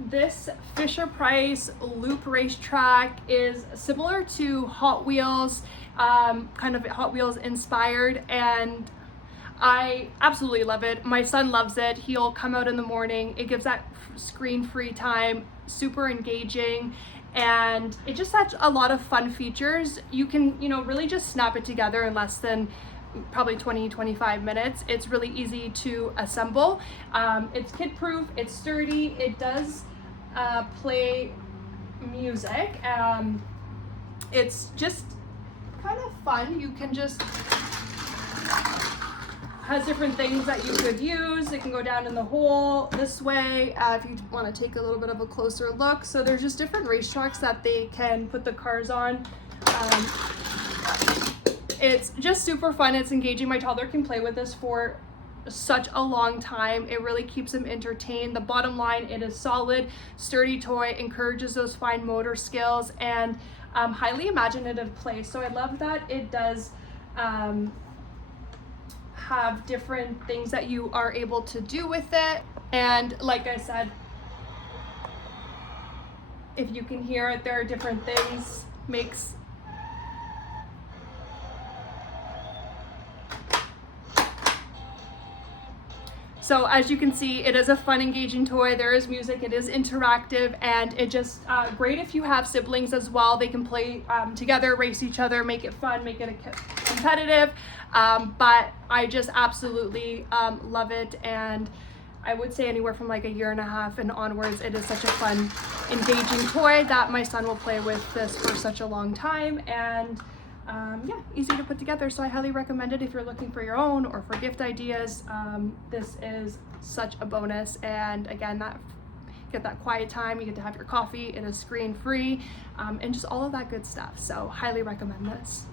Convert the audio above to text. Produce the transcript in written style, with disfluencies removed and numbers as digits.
This Fisher-Price loop racetrack is similar to Hot Wheels, kind of Hot Wheels inspired, and I absolutely love it. My son loves it. He'll come out in the morning. It gives that screen-free time, super engaging, and it just has a lot of fun features. You can, really just snap it together in less than probably 20-25 minutes. It's really easy to assemble. It's kid-proof, it's sturdy, it does play music. It's just kind of fun. You can just, has different things that you could use. It can go down in the hole this way if you want to take a little bit of a closer look. So there's just different racetracks that they can put the cars on. It's just super fun. It's engaging. My toddler can play with this for such a long time. It really keeps him entertained. The bottom line, it is solid, sturdy toy, encourages those fine motor skills, and highly imaginative play. So I love that it does have different things that you are able to do with it. And like I said, if you can hear it, there are different things, makes So as you can see, it is a fun, engaging toy. There is music, it is interactive, and it just great if you have siblings as well. They can play together, race each other, make it fun, make it competitive. But I just absolutely love it, and I would say anywhere from like a year and a half and onwards, it is such a fun, engaging toy that my son will play with this for such a long time. And yeah, easy to put together, so I highly recommend it if you're looking for your own or for gift ideas. This is such a bonus, and again, get that quiet time, you get to have your coffee, it is screen free, and just all of that good stuff. So highly recommend this.